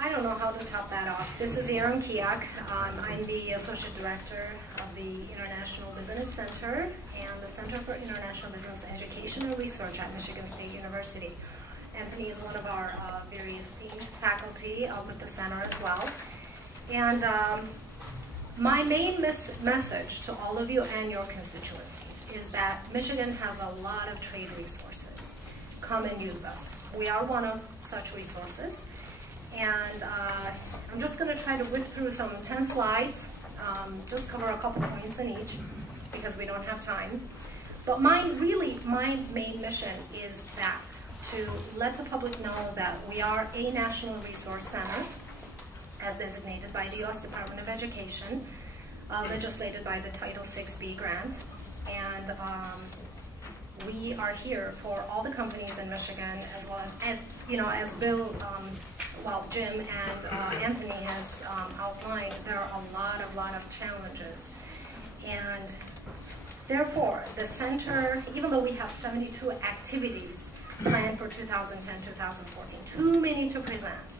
I don't know how to top that off. This is Erin Kiak. I'm the Associate Director of the International Business Center and the Center for International Business Education and Research at Michigan State University. Anthony is one of our very esteemed faculty with the center as well. And my main message to all of you and your constituencies is that Michigan has a lot of trade resources. Come and use us. We are one of such resources. And I'm just going to try to whip through some 10 slides, just cover a couple points in each because we don't have time. But my main mission is that to let the public know that we are a national resource center as designated by the U.S. Department of Education, legislated by the Title VI-B grant. And we are here for all the companies in Michigan, as well as Bill, Jim and Anthony has outlined, there are a lot of challenges. And therefore, the center, even though we have 72 activities planned for 2010-2014, too many to present,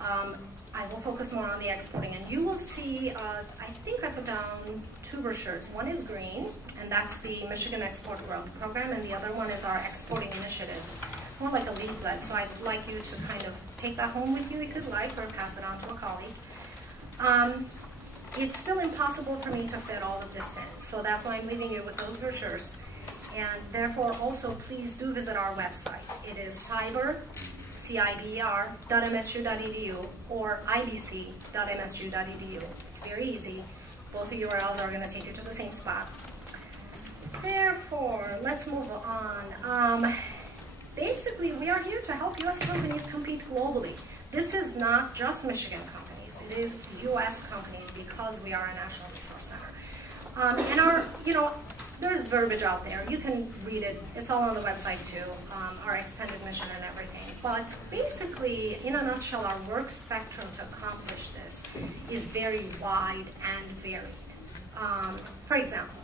I will focus more on the exporting. And you will see, I think I put down 2 brochures. One is green, and that's the Michigan Export Growth Program, and the other one is our exporting initiatives, more like a leaflet. So I'd like you to kind of take that home with you if you'd like, or pass it on to a colleague. It's still impossible for me to fit all of this in, so that's why I'm leaving you with those brochures. And therefore, also, please do visit our website. It is ciber.msu.edu or ibc.msu.edu. It's very easy. Both the URLs are going to take you to the same spot. Therefore, let's move on. Basically, we are here to help U.S. companies compete globally. This is not just Michigan companies. It is U.S. companies because we are a national resource center. And our, there's verbiage out there. You can read it. It's all on the website too, our extended mission and everything. But basically, in a nutshell, our work spectrum to accomplish this is very wide and varied. For example,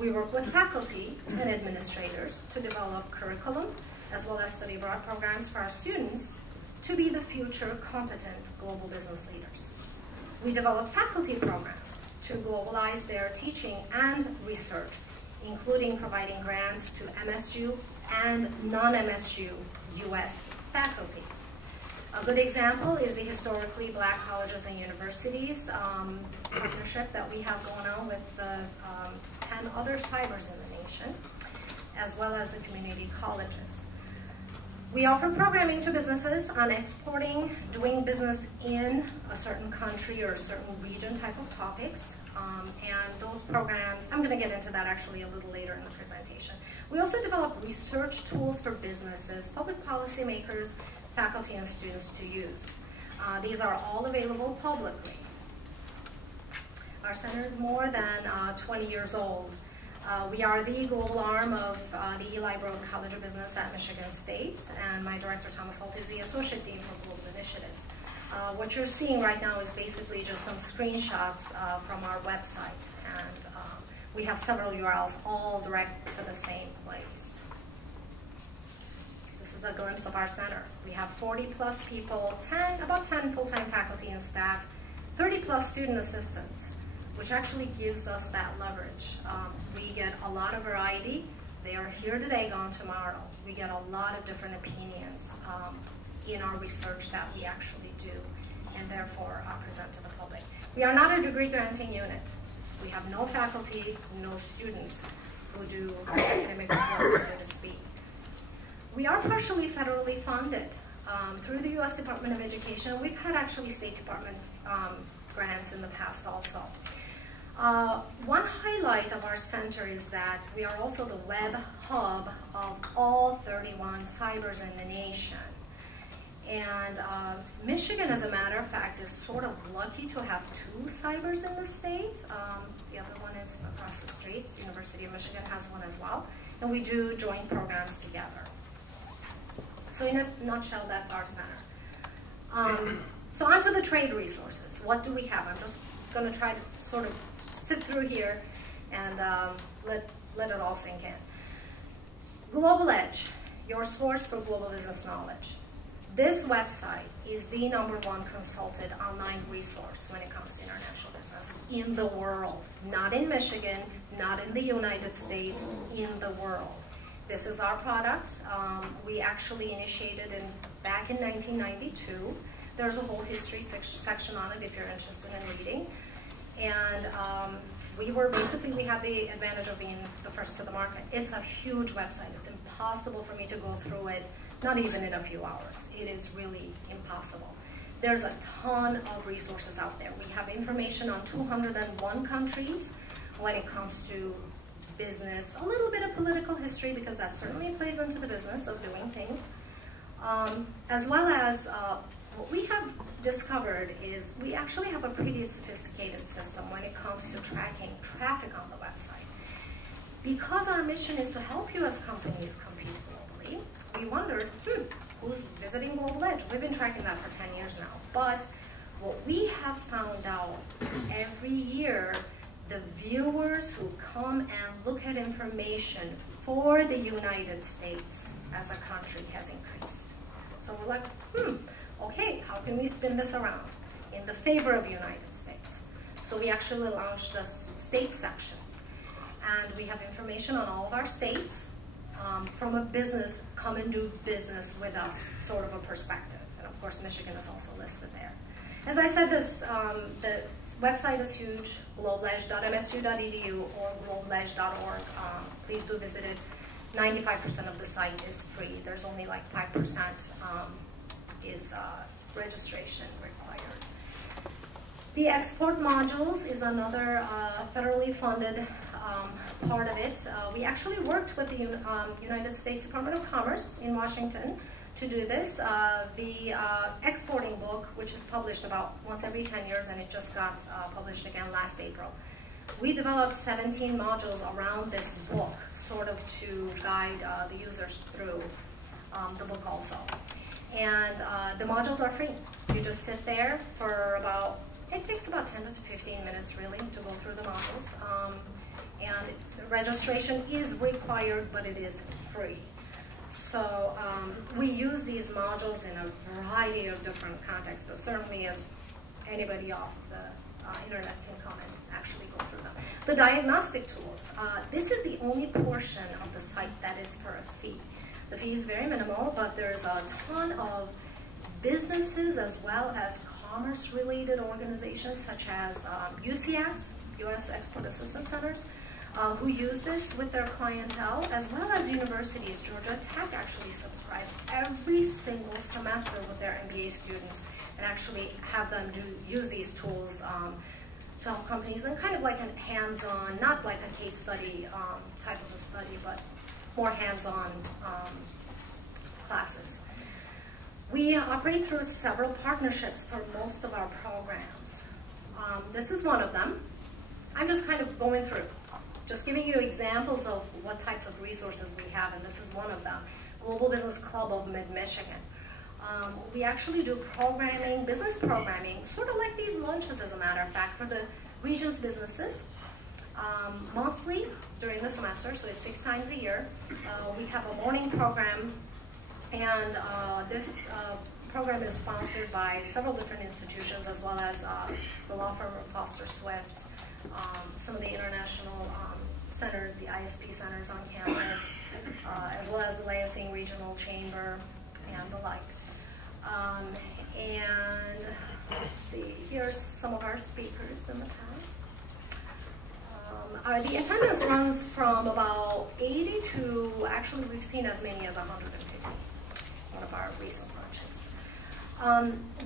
we work with faculty and administrators to develop curriculum as well as study abroad programs for our students to be the future competent global business leaders. We develop faculty programs to globalize their teaching and research, including providing grants to MSU and non-MSU U.S. faculty. A good example is the Historically Black Colleges and Universities partnership that we have going on with the 10 other cybers in the nation, as well as the community colleges. We offer programming to businesses on exporting, doing business in a certain country or a certain region type of topics. And those programs, I'm going to get into that actually a little later in the presentation. We also develop research tools for businesses, public policy makers, faculty, and students to use. These are all available publicly. Our center is more than 20 years old. We are the global arm of the Eli Broad College of Business at Michigan State, and my director, Thomas Holt, is the Associate Dean for Global Initiatives. What you're seeing right now is basically just some screenshots from our website, and we have several URLs all direct to the same place. This is a glimpse of our center. We have 40 plus people, about 10 full-time faculty and staff, 30 plus student assistants, which actually gives us that leverage. We get a lot of variety. They are here today, gone tomorrow. We get a lot of different opinions in our research that we actually do, and therefore present to the public. We are not a degree granting unit. We have no faculty, no students who do academic work, so to speak. We are partially federally funded through the U.S. Department of Education. We've had actually State Department grants in the past also. One highlight of our center is that we are also the web hub of all 31 cybers in the nation. And Michigan, as a matter of fact, is sort of lucky to have 2 cybers in the state. The other one is across the street. University of Michigan has one as well. And we do joint programs together. So in a nutshell, that's our center. So on to the trade resources. What do we have? I'm just going to try to sort of sift through here and let it all sink in. Global Edge, your source for global business knowledge. This website is the #1 consulted online resource when it comes to international business in the world, not in Michigan, not in the United States, in the world. This is our product. We actually initiated back in 1992. There's a whole history section on it if you're interested in reading. And we had the advantage of being the first to the market. It's a huge website. It's impossible for me to go through it, not even in a few hours. It is really impossible. There's a ton of resources out there. We have information on 201 countries when it comes to business, a little bit of political history because that certainly plays into the business of doing things, as well as what we have discovered is we actually have a pretty sophisticated system when it comes to tracking traffic on the website. Because our mission is to help U.S. companies compete globally, we wondered, who's visiting Global Edge? We've been tracking that for 10 years now. But what we have found out every year, the viewers who come and look at information for the United States as a country has increased. So we're like, okay, how can we spin this around in the favor of the United States? So we actually launched a state section. And we have information on all of our states from a business, come and do business with us sort of a perspective. And of course, Michigan is also listed there. As I said, the website is huge, globaledge.msu.edu or globaledge.org. Please do visit it. 95% of the site is free. There's only like 5% is registration required. The export modules is another federally funded part of it. We actually worked with the United States Department of Commerce in Washington to do this. The exporting book, which is published about once every 10 years, and it just got published again last April. We developed 17 modules around this book, sort of to guide the users through the book also. And the modules are free. You just sit there for it takes about 10 to 15 minutes really to go through the modules. And registration is required, but it is free. So we use these modules in a variety of different contexts, but certainly as anybody off of the internet can come and actually go through them. The diagnostic tools. This is the only portion of the site that is for a fee. The fee is very minimal, but there's a ton of businesses as well as commerce-related organizations such as UCS, U.S. Export Assistance Centers, who use this with their clientele, as well as universities. Georgia Tech actually subscribes every single semester with their MBA students and actually have them use these tools to help companies, and kind of like a hands-on, not like a case study type of a study, but more hands-on classes. We operate through several partnerships for most of our programs. This is one of them. I'm just kind of going through, just giving you examples of what types of resources we have, and this is one of them. Global Business Club of Mid-Michigan. We actually do programming, business programming, sort of like these lunches as a matter of fact, for the region's businesses. Monthly during the semester, so it's 6 times a year. We have a morning program, and this program is sponsored by several different institutions, as well as the law firm of Foster Swift, some of the international centers, the ISP centers on campus, as well as the Lansing Regional Chamber, and the like. And let's see, here's some of our speakers in the past. The attendance runs from about 80 to, actually we've seen as many as 150, one of our recent launches.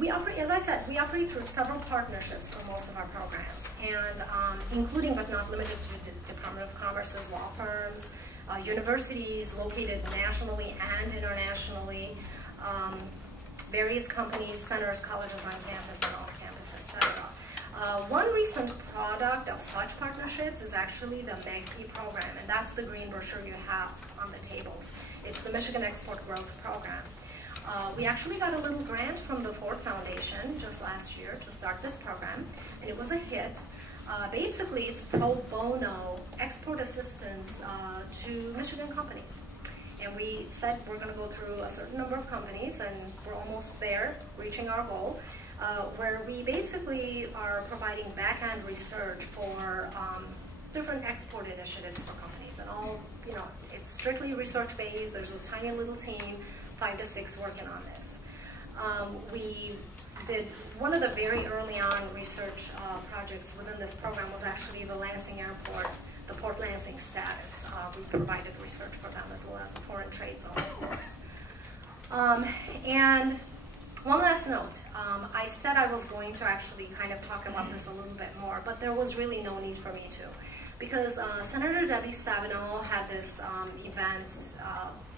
We operate, as I said, we operate through several partnerships for most of our programs, and including but not limited to Department of Commerce's law firms, universities located nationally and internationally, various companies, centers, colleges on campus and off campus, etc. One recent product of such partnerships is actually the MEGP program, and that's the green brochure you have on the tables. It's the Michigan Export Growth Program. We actually got a little grant from the Ford Foundation just last year to start this program, and it was a hit. Basically, it's pro bono export assistance to Michigan companies. And we said we're going to go through a certain number of companies, and we're almost there, reaching our goal, where we basically are providing back-end research for different export initiatives for companies. And all, it's strictly research-based. There's a tiny little team, 5 to 6, working on this. We did one of the very early on research projects within this program was actually the Lansing Airport, the Port Lansing status. We provided research for them as well as the foreign trade zone, of course. And one last note, I said I was going to actually kind of talk about this a little bit more, but there was really no need for me to, because Senator Debbie Stabenow had this event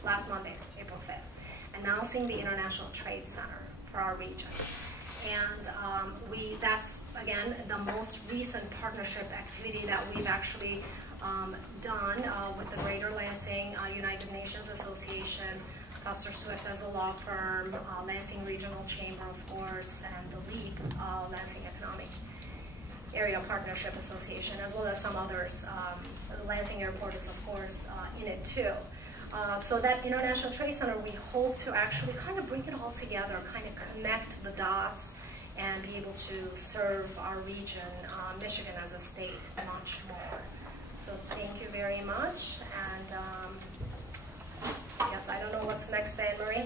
last Monday, April 5th, announcing the International Trade Center for our region. And that's, again, the most recent partnership activity that we've actually done with the Greater Lansing United Nations Association, Foster Swift as a law firm, Lansing Regional Chamber, of course, and the LEAP, Lansing Economic Area Partnership Association, as well as some others. The Lansing Airport is, of course, in it too. So that International Trade Center, we hope to actually kind of bring it all together, kind of connect the dots, and be able to serve our region, Michigan as a state, much more. So thank you very much, and yes, I don't know what's next, Anne-Marie.